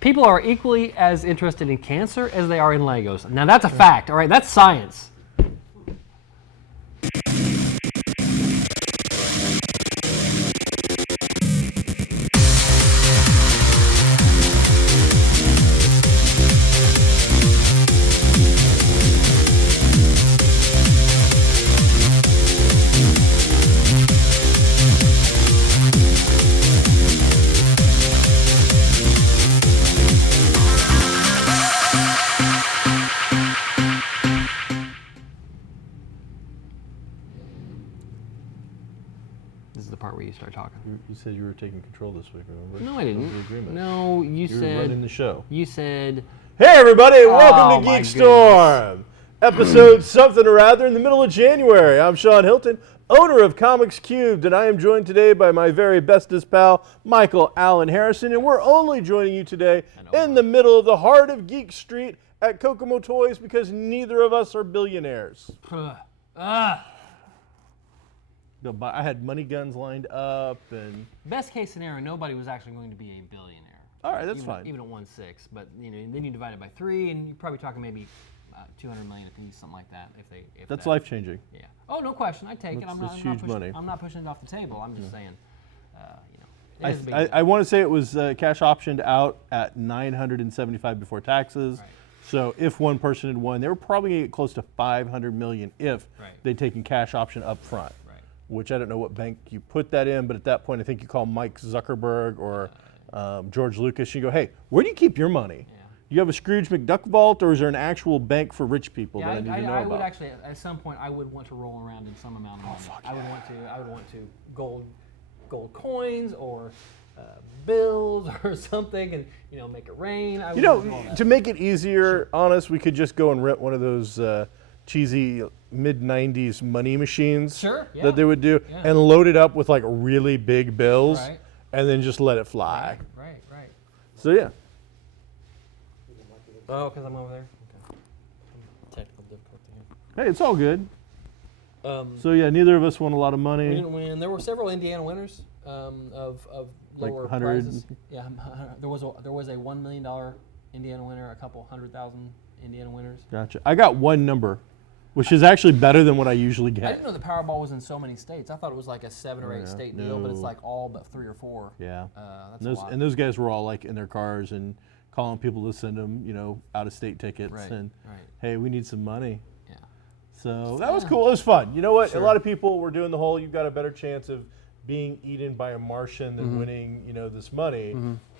People are equally as interested in cancer as they are in Legos. Now that's a fact, all right? That's science. This is the part where you start talking. You said you were taking control this week, remember? No, I didn't. No, you were said... running the show. You said... Hey, everybody, welcome to GeekStorm. Episode something or other in the middle of January. I'm Sean Hilton, owner of Comics Cubed, and I am joined today by my very bestest pal, Michael Allen Harrison, and we're only joining you today in the middle of the heart of Geek Street at Kokomo Toys because neither of us are billionaires. I had money guns lined up, and best case scenario, nobody was actually going to be a billionaire. All right, that's fine. Even at 1/6, but then you divide it by 3, and you're probably talking maybe 200 million apiece, something like that. If that's life changing. Yeah. Oh, no question. I take it. That's huge money. I'm not pushing it off the table. I'm just saying. I want to say it was cash optioned out at $975 before taxes. Right. So if one person had won, they were probably going to get close to $500 million if they'd taken cash option up front. Which I don't know what bank you put that in, but at that point I think you call Mike Zuckerberg or George Lucas. And you go, hey, where do you keep your money? Yeah. Do you have a Scrooge McDuck vault, or is there an actual bank for rich people that I need to know about? I would actually, at some point, I would want to roll around in some amount of money. I would want to gold coins or bills or something, and make it rain. To make it easier on us, we could just go and rent one of those cheesy mid-90s money machines that they would do and load it up with like really big bills and then just let it fly. Right. So yeah. Oh, because I'm over there? Okay. Technical difficulty here. Hey, it's all good. So yeah, neither of us won a lot of money. We didn't win. There were several Indiana winners of lower prizes. Yeah, there was a $1 million Indiana winner, a couple 100,000 Indiana winners. Gotcha. I got one number, which is actually better than what I usually get. I didn't know the Powerball was in so many states. I thought it was like a 7 or 8 state deal, but it's like all but 3 or 4. Yeah. That's a lot. And those guys were all like in their cars and calling people to send them, out-of-state tickets. And hey, we need some money. Yeah. So that was cool. It was fun. You know what? Sure. A lot of people were doing the whole, you've got a better chance of being eaten by a Martian than winning, this money.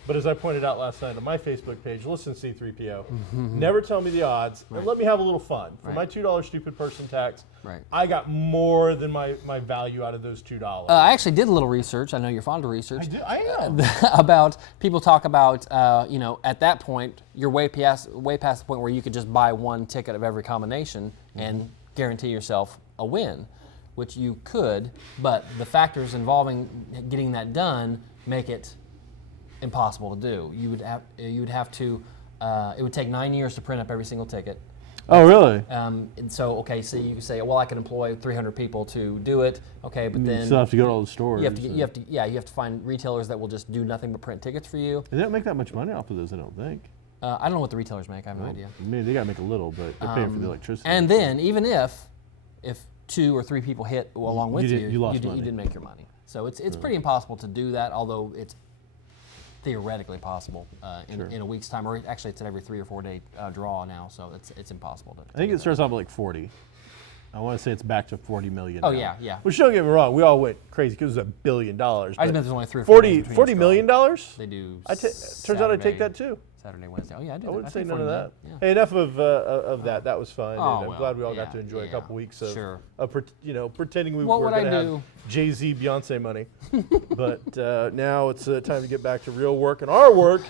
But as I pointed out last night on my Facebook page, listen, C3PO, never tell me the odds and let me have a little fun. For my $2 stupid person tax, I got more than my value out of those $2. I actually did a little research. I know you're fond of research. I am. About people talk about, at that point, you're way past the point where you could just buy one ticket of every combination and guarantee yourself a win, which you could, but the factors involving getting that done make it impossible to do. You would have to. It would take 9 years to print up every single ticket. Oh, really? And so you can say, well, I can employ 300 people to do it. Okay, but then you still have to go to all the stores. You have to find retailers that will just do nothing but print tickets for you. They don't make that much money off of those, I don't think. I don't know what the retailers make. I have no idea. I mean, they got to make a little, but they're paying for the electricity. And then even if 2 or 3 people hit along with you didn't make your money. So it's pretty impossible to do that, although it's theoretically possible in a week's time, or actually it's an every 3 or 4 day draw now, so it's impossible to. I think it starts off at like 40. I want to say it's back to 40 million. Oh now. yeah. Which don't get me wrong, we all went crazy because it was $1 billion. I just meant there's only 3 or 4 $40 million? They do. Turns out I take that too. Saturday, Wednesday. Oh yeah, I do. I wouldn't say none of that. Yeah. Hey, enough of that. That was fun. Oh, and I'm glad we all got to enjoy a couple weeks of pretending we what were would going to I have do? Jay-Z, Beyonce money. But now it's time to get back to real work, and our work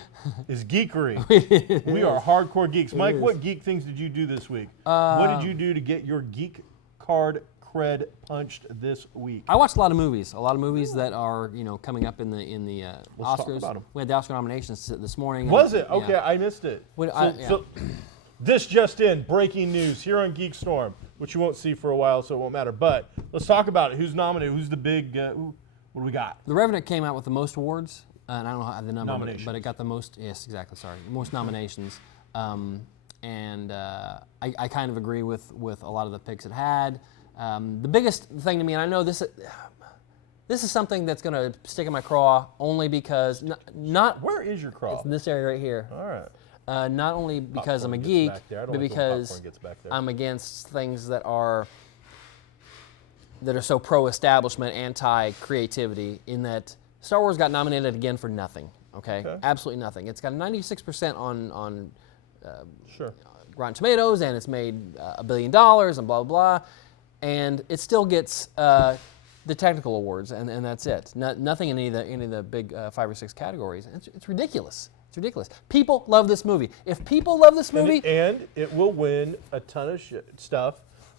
is geekery. We are hardcore geeks. Mike, what geek things did you do this week? What did you do to get your geek card cred punched this week? I watched a lot of movies that are coming up in the Let's Oscars. talk about 'em. We had the Oscar nominations this morning. Was it? Okay, I missed it. So this just in, breaking news here on GeekStorm, which you won't see for a while, so it won't matter. But let's talk about it. Who's nominated? Who's the big? What do we got? The Revenant came out with the most awards. and I don't know the number, but it got the most. Yes, exactly. Sorry, most nominations. And I kind of agree with a lot of the picks it had. The biggest thing to me, and I know this is something that's going to stick in my craw only because not. Where is your craw? It's in this area right here. All right. Not only because I'm a geek, but because I'm against things that are so pro-establishment, anti-creativity, in that Star Wars got nominated again for nothing, okay? Absolutely nothing. It's got 96% on Rotten Tomatoes, and it's made $1 billion and blah, blah, blah, and it still gets the technical awards, and that's it. Nothing in any of the big 5 or 6 categories. It's ridiculous. It's ridiculous. People love this movie. If people love this movie... And it will win a ton of stuff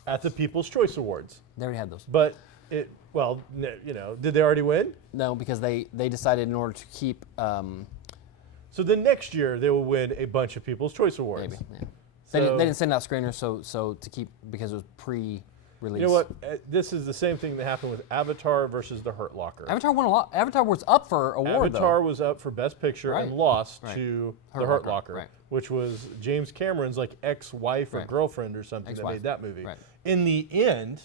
at the People's Choice Awards. They already had those. But, did they already win? No, because they decided in order to keep... so then next year they will win a bunch of People's Choice Awards. Maybe, yeah. So, they didn't send out screeners so to keep, because it was pre-release. You know what? This is the same thing that happened with Avatar versus The Hurt Locker. Avatar won a lot. Avatar was up for award, Avatar was up for Best Picture and lost to The Hurt Locker, which was James Cameron's ex-wife or girlfriend or something that made that movie. In the end,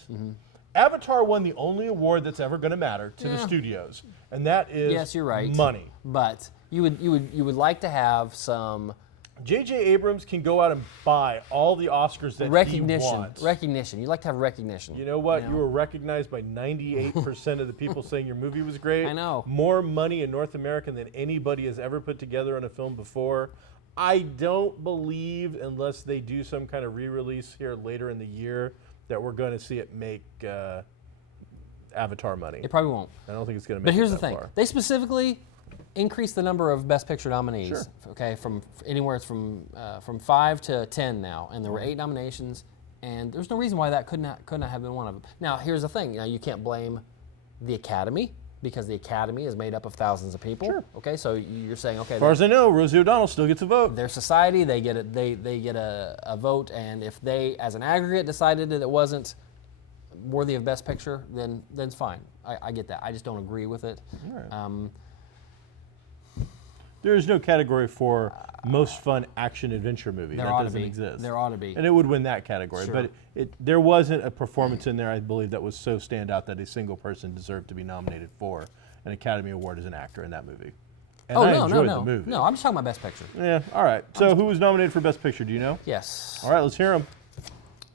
Avatar won the only award that's ever going to matter to the studios, and that is money. But you would like to have some... J.J. Abrams can go out and buy all the Oscars that he wants. Recognition. You like to have recognition. You know what? You were recognized by 98% of the people saying your movie was great. I know. More money in North America than anybody has ever put together on a film before. I don't believe, unless they do some kind of re-release here later in the year, that we're going to see it make Avatar money. It probably won't. I don't think it's going to make But here's it the thing. far. They specifically increase the number of Best Picture nominees. Okay, from anywhere from 5 to 10 now, and there were 8 nominations, and there's no reason why that could not have been one of them. Now, here's the thing. Now, you can't blame the Academy, because the Academy is made up of thousands of people. Okay, so you're saying, okay. As far as I know, Rosie O'Donnell still gets a vote. Their society, they get a vote, and if they, as an aggregate, decided that it wasn't worthy of Best Picture, then it's fine. I get that. I just don't agree with it. There is no category for most fun action adventure movie. That doesn't exist. There ought to be. And it would win that category. But there wasn't a performance in there, I believe, that was so standout that a single person deserved to be nominated for an Academy Award as an actor in that movie. And I enjoyed the movie. No, I'm just talking about Best Picture. Yeah, all right. So who was nominated for Best Picture? Do you know? Yes. All right, let's hear them.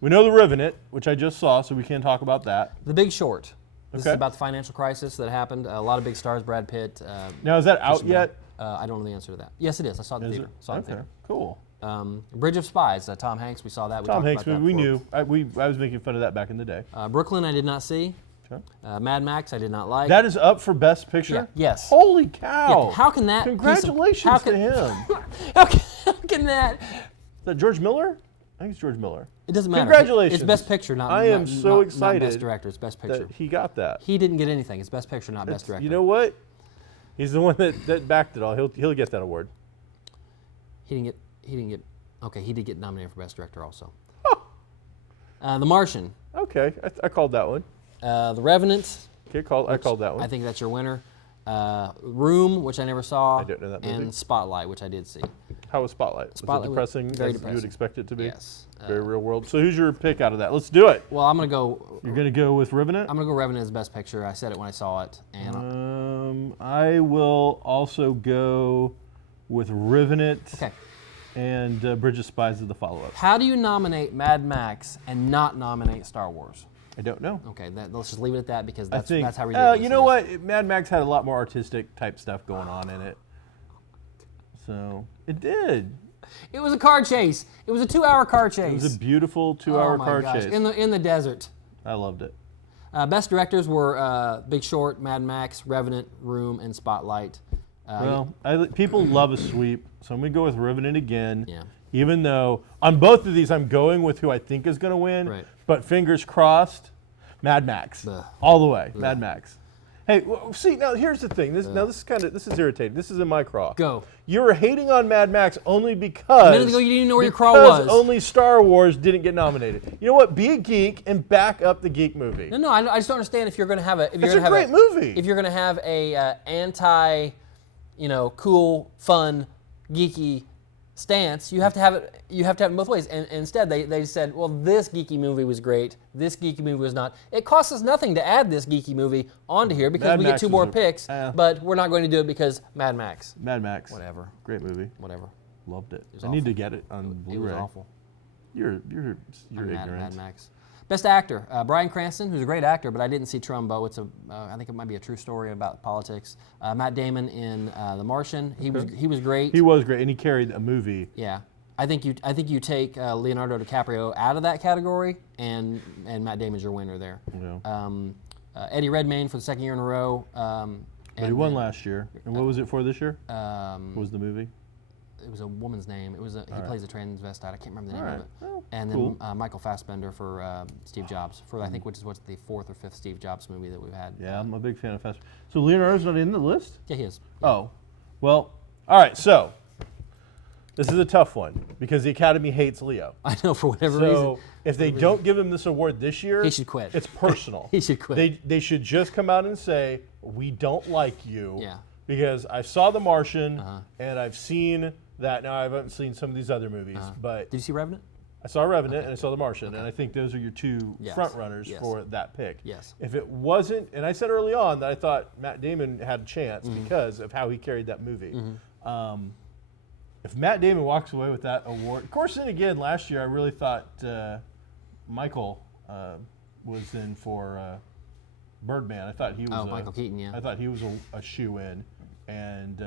We know The Revenant, which I just saw, so we can't talk about that. The Big Short. This is about the financial crisis that happened. A lot of big stars, Brad Pitt. Now, is that out yet? I don't know the answer to that. Yes, it is. I saw it in the theater. Okay, cool. Bridge of Spies, Tom Hanks. We saw that. Tom Hanks, we knew. I was making fun of that back in the day. Brooklyn, I did not see. Mad Max, I did not like. That is up for Best Picture? Yeah. Yes. Holy cow. Yeah, how can that... Congratulations to him. How can that... Is that George Miller? I think it's George Miller. It doesn't matter. Congratulations. It's Best Picture, not I am so excited. Not Best Director. It's Best Picture. That he got that. He didn't get anything. It's Best Picture, not Best Director. You know what? He's the one that backed it all. He'll get that award. He didn't get. Okay, he did get nominated for Best Director also. The Martian. Okay, I called that one. The Revenant. Okay, I called that one. I think that's your winner. Room, which I never saw. I don't know that movie. And Spotlight, which I did see. How was Spotlight? Spotlight was it depressing, very depressing. You would expect it to be? Yes. Very real world. So who's your pick out of that? Let's do it. Well, I'm going to go... You're going to go with Revenant? I'm going to go Revenant as Best Picture. I said it when I saw it. And I will also go with Revenant and Bridge of Spies as the follow-up. How do you nominate Mad Max and not nominate Star Wars? I don't know. Okay, let's just leave it at that, because that's how ridiculous you know what? Mad Max had a lot more artistic type stuff going on in it. So, it did. It was a car chase. It was a 2-hour car chase. It was a beautiful 2-hour car chase. In the desert. I loved it. Best directors were Big Short, Mad Max, Revenant, Room, and Spotlight. People love a sweep, so I'm going to go with Revenant again. Yeah. Even though on both of these I'm going with who I think is going to win, but fingers crossed, Mad Max. All the way, Mad Max. Hey, see, now here's the thing. This is irritating. This is in my craw. Go. You were hating on Mad Max only because... A minute ago you didn't even know where your craw was. only Star Wars didn't get nominated. You know what? Be a geek and back up the geek movie. No, I just don't understand if you're going to have a... It's a great movie. If you're going to have a anti... cool, fun, geeky stance. You have to have it. You have to have it both ways. And instead, they said, well, this geeky movie was great. This geeky movie was not. It costs us nothing to add this geeky movie onto here because we get 2 more picks. But we're not going to do it because Mad Max. Mad Max. Whatever. Great movie. Whatever. Loved it. I need to get it on Blu-ray. It was awful. You're ignorant. Mad Max. Best actor, Bryan Cranston, who's a great actor, but I didn't see Trumbo. I think it might be a true story about politics. Matt Damon in The Martian. He was great. He was great, and he carried a movie. Yeah, I think you take Leonardo DiCaprio out of that category, and Matt Damon's your winner there. Yeah. Eddie Redmayne for the 2nd year in a row. But he won last year. And what was it for this year? What was the movie? It was a woman's name. It was he plays a transvestite. I can't remember the name of it. Well, and cool. then Michael Fassbender for Steve Jobs. I think what's the 4th or 5th Steve Jobs movie that we've had. Yeah, I'm a big fan of Fassbender. So Leonardo's not in the list? Yeah, he is. Yeah. Oh, well, all right. So this is a tough one because the Academy hates Leo. I know, for whatever reason. So if they don't give him this award this year, he should quit. It's personal. He should quit. They should just come out and say, we don't like you. Yeah. Because I saw The Martian and I've seen that. Now I haven't seen some of these other movies, but did you see Revenant? I saw Revenant and I saw The Martian, and I think those are your 2 front runners for that pick. Yes. If it wasn't, and I said early on that I thought Matt Damon had a chance because of how he carried that movie. If Matt Damon walks away with that award, of course, then again, last year I really thought Michael was in for Birdman. I thought he was Michael Keaton, yeah. I thought he was a shoe-in, and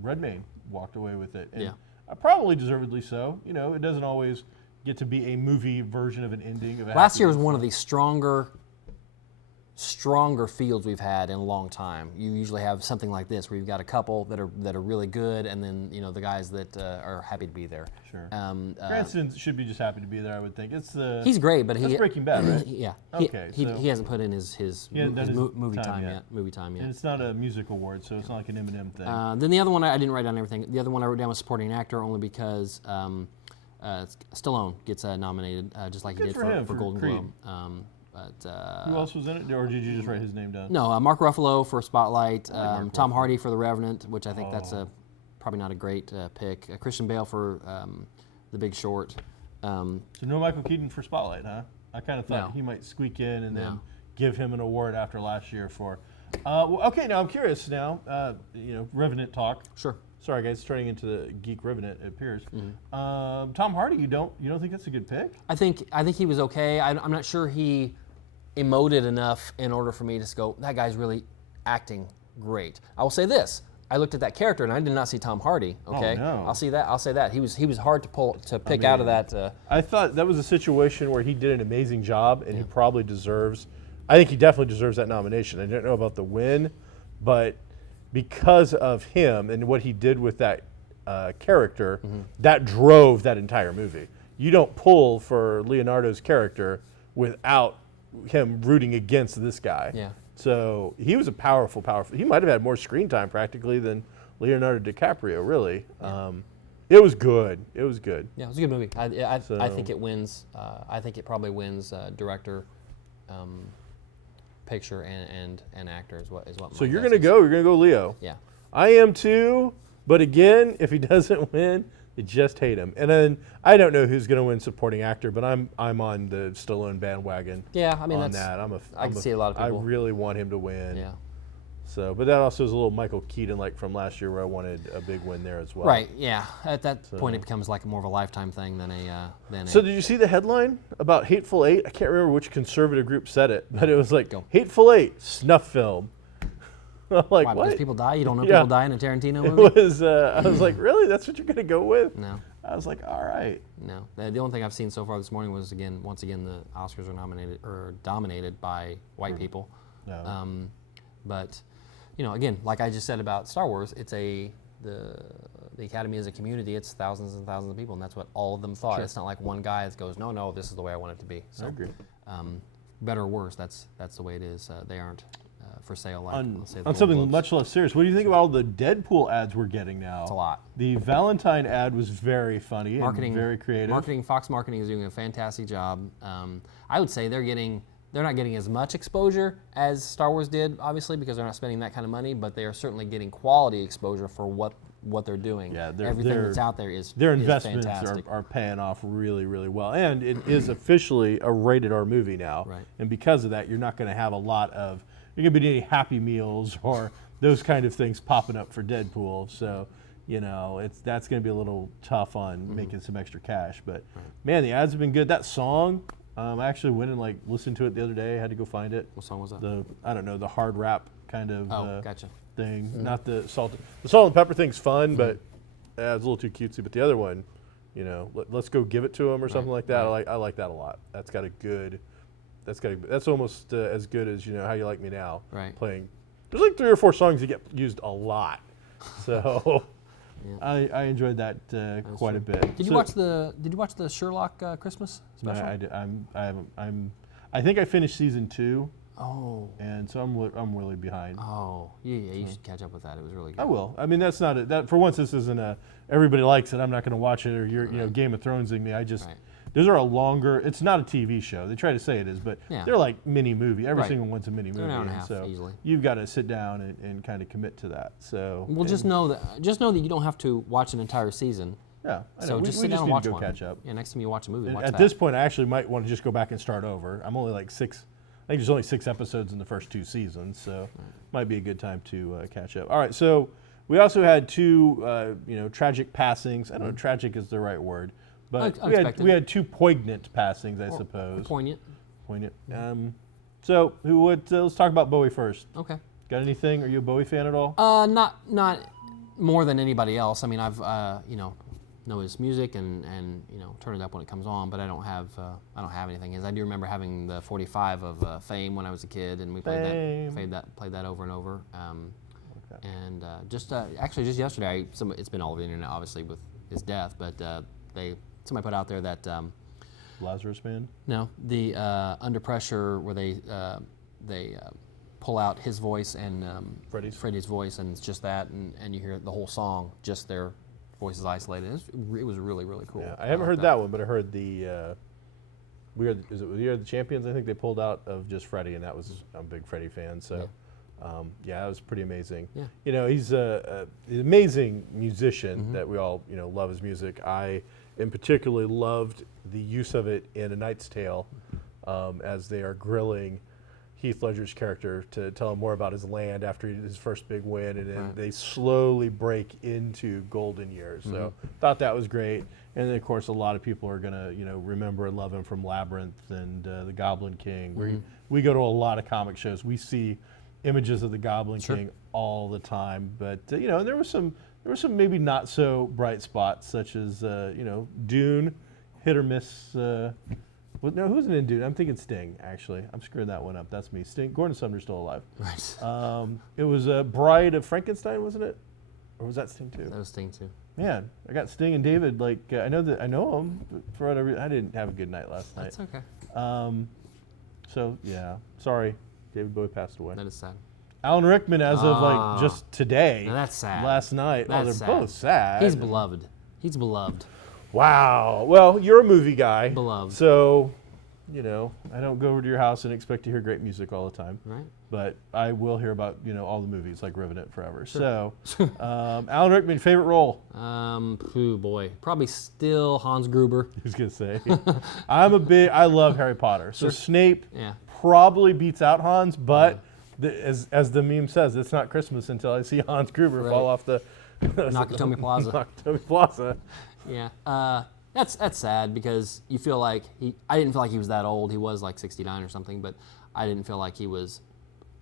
Redmayne walked away with it. And probably deservedly so. It doesn't always get to be a movie version of an ending. Last year was one of the stronger fields we've had in a long time. You usually have something like this where you've got a couple that are really good, and then the guys that are happy to be there. Sure. Cranston should be just happy to be there, I would think. He's great, but that's Breaking Bad, right? Yeah. Okay. He hasn't put in his movie time yet. And it's not a music award, so it's not like an Eminem thing. Then the other one I didn't write down everything. The other one I wrote down was supporting actor, only because Stallone gets nominated, just like he did for Golden Globe. Who else was in it, or did you just write his name down? No, Mark Ruffalo for Spotlight, Tom Hardy for The Revenant, which I think that's probably not a great pick. Christian Bale for The Big Short. So no Michael Keaton for Spotlight, huh? I kind of thought he might squeak in and then give him an award after last year for. Okay, now I'm curious. Now, Revenant talk. Sure. Sorry, guys, turning into the Geek Revenant, it appears. Tom Hardy, you don't think that's a good pick? I think he was okay. I'm not sure he emoted enough in order for me to go, that guy's really acting great. I will say this. I looked at that character and I did not see Tom Hardy. Okay, oh, no. I'll say that he was hard to pick out of that. I thought that was a situation where he did an amazing job, and he probably deserves. I think he definitely deserves that nomination. I don't know about the win, but because of him and what he did with that character, that drove that entire movie. You don't pull for Leonardo's character without him rooting against this guy. Yeah. So he was a powerful. He might have had more screen time practically than Leonardo DiCaprio. Really, it was good. It was good. Yeah, it was a good movie. I think it wins. I think it probably wins director, picture, and actor is what. So you're gonna go. You're gonna go Leo. Yeah. I am too. But again, if he doesn't win, you just hate him. And then I don't know who's going to win supporting actor, but I'm on the Stallone bandwagon. Yeah, I mean on that. I can see a lot of people. I really want him to win. Yeah. So, but that also is a little Michael Keaton like from last year where I wanted a big win there as well. Right. Yeah. At that point, it becomes like more of a lifetime thing than a. So did you see the headline about Hateful Eight? I can't remember which conservative group said it, but it was like Hateful Eight snuff film. I'm like, why, what? Because people die? You don't know people die in a Tarantino movie? It was. I was like, really? That's what you're going to go with? No. I was like, all right. No. The only thing I've seen so far this morning was once again, the Oscars are dominated by white people. No. But, again, like I just said about Star Wars, it's the Academy is a community. It's thousands and thousands of people, and that's what all of them thought. Sure. It's not like one guy that goes, no, this is the way I want it to be. So, I agree. Better or worse, that's the way it is. They aren't for sale. On something much less serious, what do you think about all the Deadpool ads we're getting now? It's a lot. The Valentine ad was very funny and very creative. Fox Marketing is doing a fantastic job. I would say they're getting they're not getting as much exposure as Star Wars did, obviously, because they're not spending that kind of money, but they are certainly getting quality exposure for what they're doing. Yeah, everything that's out there is their is investments fantastic. are paying off really, really well, and it is officially a rated R movie now. Right. And because of that, you're not going to have a lot of you're going to be any Happy Meals or those kind of things popping up for Deadpool. So, that's going to be a little tough on making some extra cash. But man, the ads have been good. That song, I actually went and listened to it the other day. I had to go find it. What song was that? The hard rap kind of Gotcha. thing. Not the salt. The salt and pepper thing's fun, but it's a little too cutesy. But the other one, let's go give it to him or something like that. Right. I like that a lot. That's almost as good as How You Like Me Now. Right. Playing. There's 3 or 4 songs that get used a lot. So I enjoyed that quite a bit. Did you watch the Sherlock Christmas special? I think I finished season 2. Oh. And so I'm really behind. Oh, yeah, you should catch up with that. It was really good. I will. I mean, that's not that. For once, this isn't a everybody likes it. I'm not going to watch it, or Game of Thronesing me. Those are a longer. It's not a TV show. They try to say it is, but they're like mini movie. Every single one's a mini movie. An hour and a half, so easily. You've got to sit down and kind of commit to that. So just know that you don't have to watch an entire season. Yeah, I know. So we just just sit down and need watch to go one. catch up. Yeah, next time you watch a movie, watch At that. this point, I actually might want to just go back and start over. I'm only 6. I think there's only 6 episodes in the first 2 seasons, so might be a good time to catch up. All right, so we also had 2, tragic passings. I don't know if tragic is the right word, but we had 2 poignant passings, I suppose. Poignant. So let's talk about Bowie first. Okay. Got anything? Are you a Bowie fan at all? Not more than anybody else. I mean, I've know his music and turn it up when it comes on, but I don't have anything. I do remember having the 45 of Fame when I was a kid, and we played that over and over. And just yesterday, it's been all over the internet, obviously, with his death, but somebody put out there that Lazarus Band? No, the Under Pressure, where they pull out his voice and Freddie's voice, and it's just that, and you hear the whole song, just their voices isolated. It was really, really cool. Yeah, I haven't heard that one, but I heard the We Are the Champions. I think they pulled out of just Freddie, and I'm a big Freddie fan, so that was pretty amazing. Yeah. He's an amazing musician that we all love his music. I in particularly loved the use of it in A Knight's Tale as they are grilling Heath Ledger's character to tell him more about his land after his first big win, and then they slowly break into golden years. So thought that was great. And then of course a lot of people are gonna remember and love him from Labyrinth and The Goblin King. We go to a lot of comic shows. We see images of the Goblin King all the time. But and there were some maybe not so bright spots, such as Dune, hit or miss. Who's in Dune? I'm thinking Sting, actually. I'm screwing that one up. That's me. Sting. Gordon Sumner's still alive. Right. It was Bride of Frankenstein, wasn't it? Or was that Sting too? That was Sting too. Man, I got Sting and David. I know him, but for whatever reason, I didn't have a good night last night. That's okay. So yeah, sorry, David Bowie passed away. That is sad. Alan Rickman, as of just today. Now that's sad. Last night. That's they're sad. both sad. He's beloved. He's beloved. Wow. Well, you're a movie guy. Beloved. So, I don't go over to your house and expect to hear great music all the time. Right. But I will hear about, all the movies like Revenant Forever. Sure. So, Alan Rickman, favorite role? Boy. Probably still Hans Gruber. I was going to say. I love Harry Potter. So Snape probably beats out Hans, but as the meme says, it's not Christmas until I see Hans Gruber fall off the Nakatomi Plaza. Nakatomi Plaza. Yeah. That's sad because you feel like I didn't feel like he was that old. He was like 69 or something, but I didn't feel like he was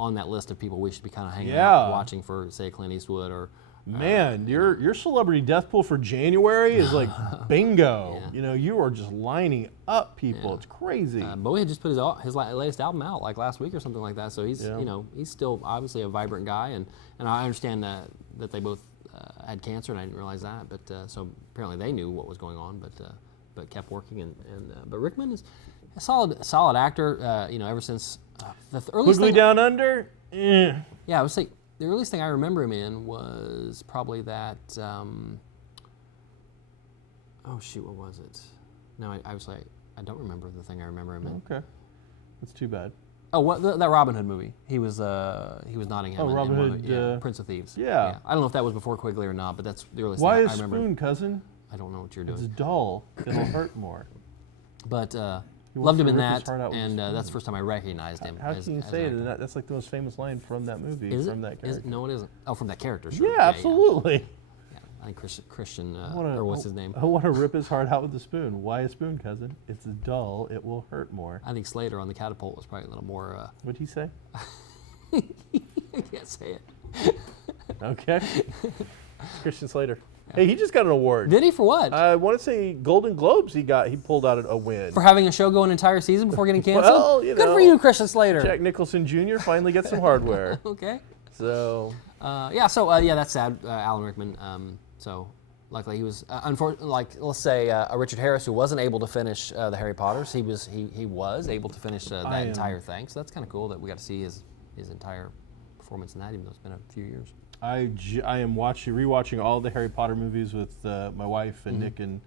on that list of people we should be kind of hanging out watching for, say, Clint Eastwood or. Man, your celebrity death pool for January is like bingo. You are just lining up people. It's crazy. Bowie had just put his latest album out like last week or something like that. So he's he's still obviously a vibrant guy, and I understand that they both had cancer, and I didn't realize that. But so apparently they knew what was going on, but kept working. But Rickman is a solid actor. Ever since the earliest Quigley Down Under. Yeah, I would say. The earliest thing I remember him in was probably that. What was it? No, I don't remember the thing I remember him in. Okay. That's too bad. Oh, what that Robin Hood movie? He was Nottingham. Oh, Robin Hood, Prince of Thieves. Yeah. I don't know if that was before Quigley or not, but that's the earliest. Why thing a I remember. spoon, cousin? I don't know what you're doing. It's dull. It'll hurt more. But loved him in that, and that's the first time I recognized him. How can you say it? That's like the most famous line from that movie. Is from it? That character. No, it isn't. Oh, from that character. Sure. Yeah, absolutely. Yeah. I think Christian, or what's his name? I want to rip his heart out with a spoon. Why a spoon, cousin? It's dull. It will hurt more. I think Slater on the catapult was probably a little more. What'd he say? I can't say it. Okay. Christian Slater. Hey, he just got an award. Did he? For what? I want to say Golden Globes. He pulled out a win for having a show go an entire season before getting canceled. Well, good for you, Christian Slater. Jack Nicholson Jr. finally gets some hardware. Okay. So. That's sad. Alan Rickman. So luckily he was let's say Richard Harris, who wasn't able to finish the Harry Potters. He was able to finish that entire thing. So that's kind of cool that we got to see his entire performance in that, even though it's been a few years. I am rewatching all the Harry Potter movies with my wife and Nick and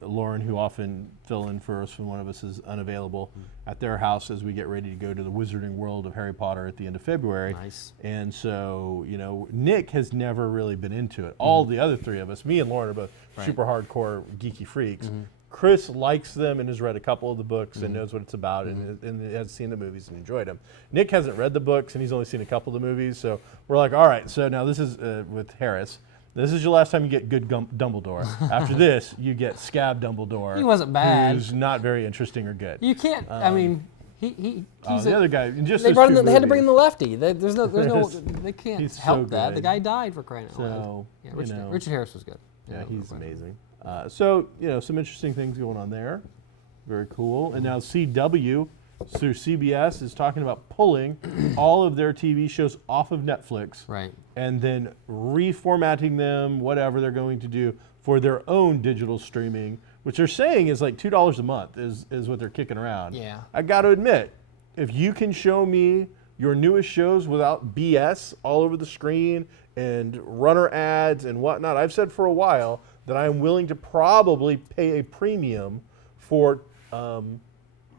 Lauren, who often fill in for us when one of us is unavailable, at their house as we get ready to go to the Wizarding World of Harry Potter at the end of February. Nice. And so, Nick has never really been into it. All the other three of us, me and Lauren, are both super hardcore geeky freaks. Chris likes them and has read a couple of the books and knows what it's about and has seen the movies and enjoyed them. Nick hasn't read the books and he's only seen a couple of the movies. So we're like, all right, so now this is with Harris. This is your last time you get good Dumbledore. After this, you get Scab Dumbledore. He wasn't bad. Who's not very interesting or good. You can't. I mean, he's the other guy. Just they had to bring in the lefty. There's no. They can't help that. The guy died for crying out loud. Yeah, Richard Harris was good. Yeah, he's amazing. So some interesting things going on there. Very cool. And now CW, through CBS, is talking about pulling all of their TV shows off of Netflix. Right. And then reformatting them, whatever they're going to do, for their own digital streaming, which they're saying is like $2 a month is what they're kicking around. Yeah. I got to admit, if you can show me your newest shows without BS all over the screen and runner ads and whatnot, I've said for a while that I'm willing to probably pay a premium for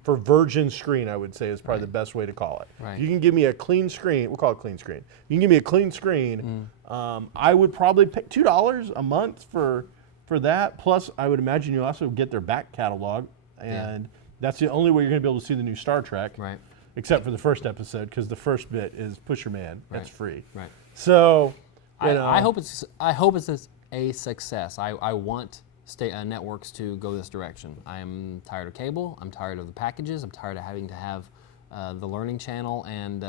virgin screen, I would say is probably the best way to call it. Right. You can give me a clean screen, we'll call it clean screen. You can give me a clean screen, I would probably pay $2 a month for that. Plus, I would imagine you also get their back catalog, and that's the only way you're going to be able to see the new Star Trek. Right. Except for the first episode, because the first bit is Push Your Man. Right. That's free. Right. So, I hope it's a success. I want networks to go this direction. I am tired of cable. I'm tired of the packages. I'm tired of having to have the Learning Channel and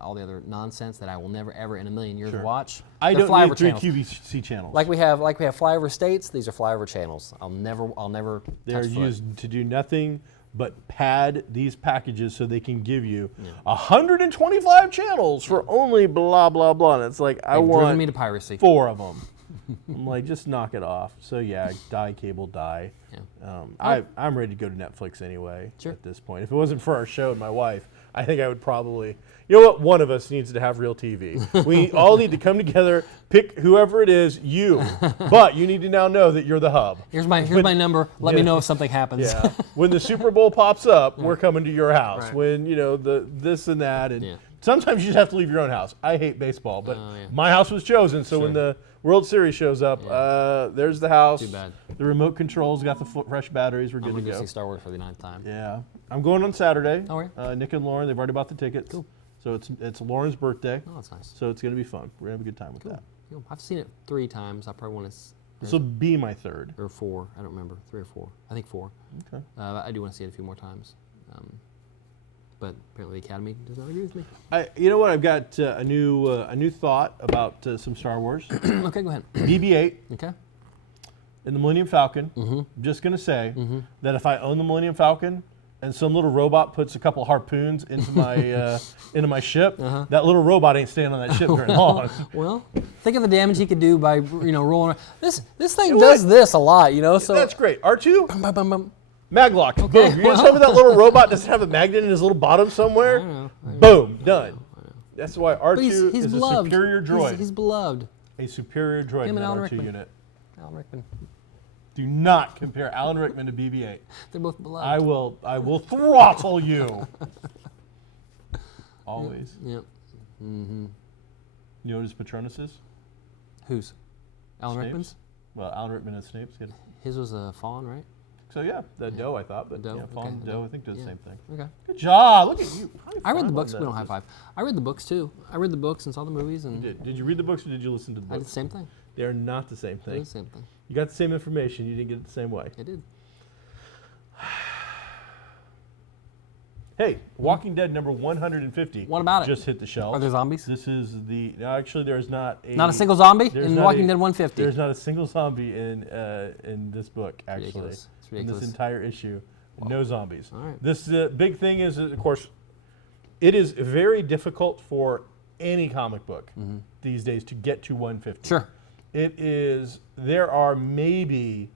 all the other nonsense that I will never ever in a million years watch. I don't need 3 QVC channels. Like we have flyover states. These are flyover channels. I'll never. They're used to do nothing but pad these packages so they can give you 125 channels for only blah blah blah. And it's like I want me to piracy. 4 of them. I'm like, just knock it off. So yeah, die cable, die. Yeah. I'm ready to go to Netflix anyway at this point. If it wasn't for our show and my wife, I think I would probably, you know what, one of us needs to have real TV. We all need to come together, pick whoever it is, but you need to now know that you're the hub. Here's my number. Let me know if something happens. Yeah. When the Super Bowl pops up, we're coming to your house. Right. When, the this and that. And sometimes you just have to leave your own house. I hate baseball, but my house was chosen. So when the World Series shows up, there's the house. Too bad. The remote controls got the fresh batteries. We're good to go. I'm going to see Star Wars for the 9th time. Yeah. I'm going on Saturday. Oh, yeah? Nick and Lauren, they've already bought the tickets. Cool. So it's Lauren's birthday. Oh, that's nice. So it's going to be fun. We're going to have a good time with that. Cool. I've seen it 3 times. I probably want to... This will be my 3rd. Or 4. I don't remember. 3 or 4. I think 4. Okay. I do want to see it a few more times. But apparently the Academy does not agree with me. You know what? I've got a new thought about some Star Wars. Okay, go ahead. BB-8. Okay. In the Millennium Falcon. I'm just going to say that if I own the Millennium Falcon and some little robot puts a couple harpoons into my ship, that little robot ain't staying on that ship very long. Well, think of the damage he could do by rolling. This thing does this a lot, So that's great. R2. Bum, bum, bum. Maglock. Okay. Boom. You're going to tell me that little robot doesn't have a magnet in his little bottom somewhere? I know. Boom. Done. That's why R2 he's is beloved. a superior droid. He's beloved. A superior droid in that R2 unit. Alan Rickman. Do not compare Alan Rickman to BB-8. They're both beloved. I will throttle you. Always. Yep. Mm-hmm. You know what his Patronus is? Whose? Alan Snape's? Rickman's? Well, Alan Rickman has Snape's. His was a fawn, right? So yeah, the doe I thought, but doe, fawn, okay, doe I think does the same thing. Okay. Good job. Look at you. I read the books. We don't high five. I read the books too. I read the books and saw the movies. And Did you read the books or did you listen to the books? I did the same thing. They're not the same I thing. did the same thing. You got the same information. You didn't get it the same way. I did. Hey, Walking Dead number 150. What about it? Just hit the shelf. Are there zombies? This is the. No, actually, there's not a. Not a single zombie in not Walking Dead 150. There's not a single zombie in this book, actually. Ridiculous. It's In ridiculous. this entire issue. Wow. No zombies. All right. This big thing is, of course, it is very difficult for any comic book these days to get to 150. Sure. It is. There are maybe,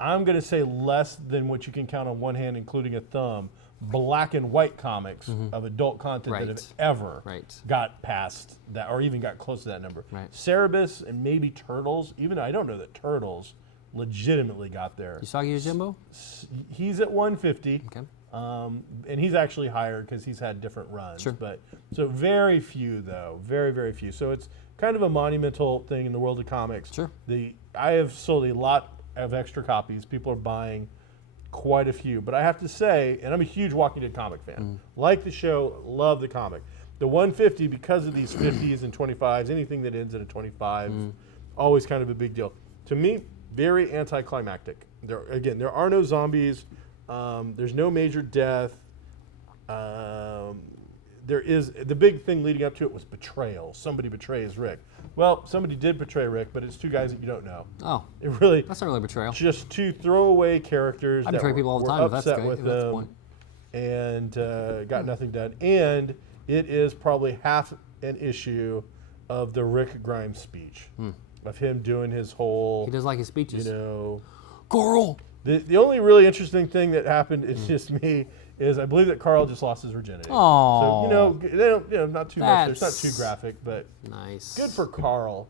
I'm going to say less than what you can count on one hand, including a thumb, black and white comics of adult content that have ever got past that or even got close to that number. Right. Cerebus and maybe Turtles, even though I don't know that Turtles legitimately got there. Usagi Yojimbo? He's at 150. Okay. And he's actually higher because he's had different runs. Sure. But so very few though, very, very few. So it's kind of a monumental thing in the world of comics. Sure. I have sold a lot of extra copies. People are buying quite a few. But I have to say, and I'm a huge Walking Dead comic fan. Like the show, love the comic. The 150, because of these 50s and 25s, anything that ends at a 25, always kind of a big deal. To me, very anticlimactic. There are no zombies. There's no major death. There is the big thing leading up to it was betrayal. Somebody betrays Rick. Well, somebody did betray Rick, but it's two guys that you don't know. Oh, it really that's not really betrayal. Just two throwaway characters I that betray people all the time. were upset with them and got nothing done. And it is probably half an issue of the Rick Grimes speech of him doing his whole. He does like his speeches. You know, Carl. The only really interesting thing that happened, it's just me, is I believe that Carl just lost his virginity. Oh. So, they don't, not too much. It's not too graphic, but nice. Good for Carl.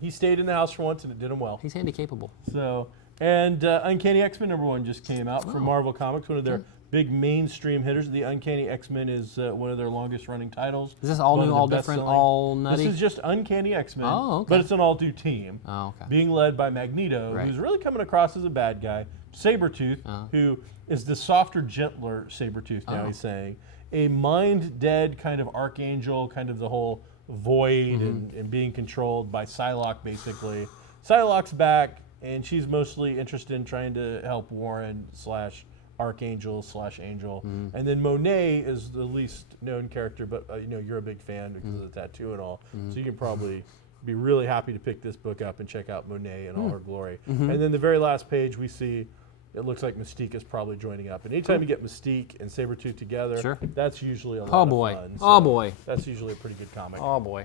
He stayed in the house for once and it did him well. He's handy capable. So, and Uncanny X-Men #1 just came out from Marvel Comics, one of their big mainstream hitters. The Uncanny X-Men is one of their longest running titles. Is this all new, all different, all nutty? This is just Uncanny X-Men, okay. but it's an all-new team being led by Magneto, who's really coming across as a bad guy. Sabretooth, who is the softer, gentler Sabretooth now, he's saying. A mind-dead kind of archangel, kind of the whole void and being controlled by Psylocke, basically. Psylocke's back, and she's mostly interested in trying to help Warren / Archangel / Angel. And then Monet is the least known character, but you're a big fan because of the tattoo and all. So you can probably be really happy to pick this book up and check out Monet in all her glory. And then the very last page we see, it looks like Mystique is probably joining up. And anytime you get Mystique and Sabretooth together, that's usually a lot of fun. So oh boy. That's usually a pretty good comic. Oh boy.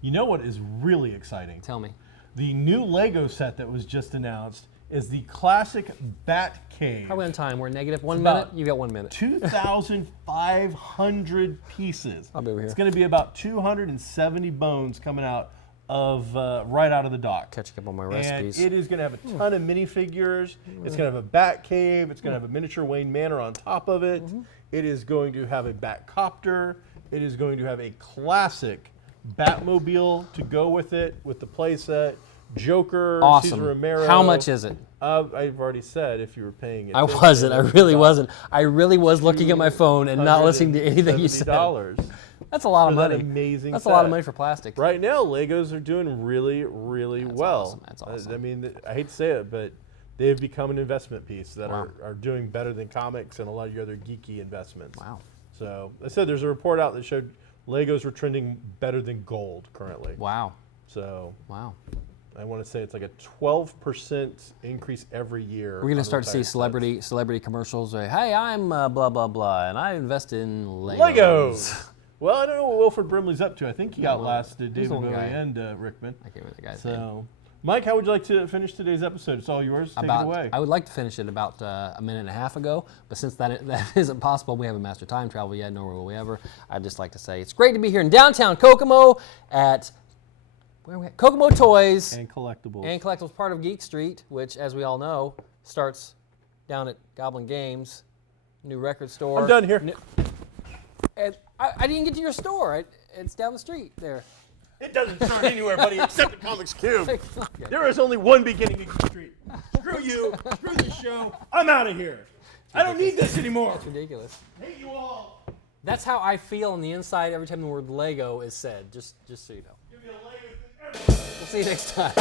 You know what is really exciting? Tell me. The new Lego set that was just announced is the classic Bat Cave. Probably on time. We're negative 1 minute. You got 1 minute. 2,500 pieces. I'll be over here. It's going to be about 270 bones coming out of right out of the dock. Catching up on my recipes. And it is going to have a ton of minifigures. It's going to have a Bat Cave. It's going to have a miniature Wayne Manor on top of it. It is going to have a Batcopter. It is going to have a classic Batmobile to go with it, with the playset. Joker, awesome. Cesar Romero. How much is it? I've already said if you were paying attention. I wasn't. I really wasn't. I really was looking at my phone and not listening to anything you said. That's a lot of money. Amazing. That's a lot of money for plastic. Right now, Legos are doing really, really well. Awesome. That's awesome. I mean, I hate to say it, but they've become an investment piece that are doing better than comics and a lot of your other geeky investments. Wow. So I said there's a report out that showed Legos were trending better than gold currently. Wow. So. Wow. I want to say it's like a 12% increase every year. We're going to start to see celebrity commercials. Like, hey, I'm blah, blah, blah, and I invest in Legos. Well, I don't know what Wilford Brimley's up to. I think he outlasted David Bowie and Rickman. I can't remember the guy's name. Mike, how would you like to finish today's episode? It's all yours. Take it away. I would like to finish it about a minute and a half ago, but since that isn't possible, we haven't mastered time travel yet, nor will we ever. I'd just like to say it's great to be here in downtown Kokomo at... where are we at? Kokomo Toys. And collectibles. And collectibles, part of Geek Street, which, as we all know, starts down at Goblin Games, new record store. I'm done here. And I didn't get to your store. It's down the street there. It doesn't start anywhere, buddy, except the Comics Cube. There is only one beginning of Geek Street. Screw you. Screw this show. I'm out of here. I don't need this anymore. It's ridiculous. I hate you all. That's how I feel on the inside every time the word Lego is said, just so you know. Give me a Lego. We'll see you next time.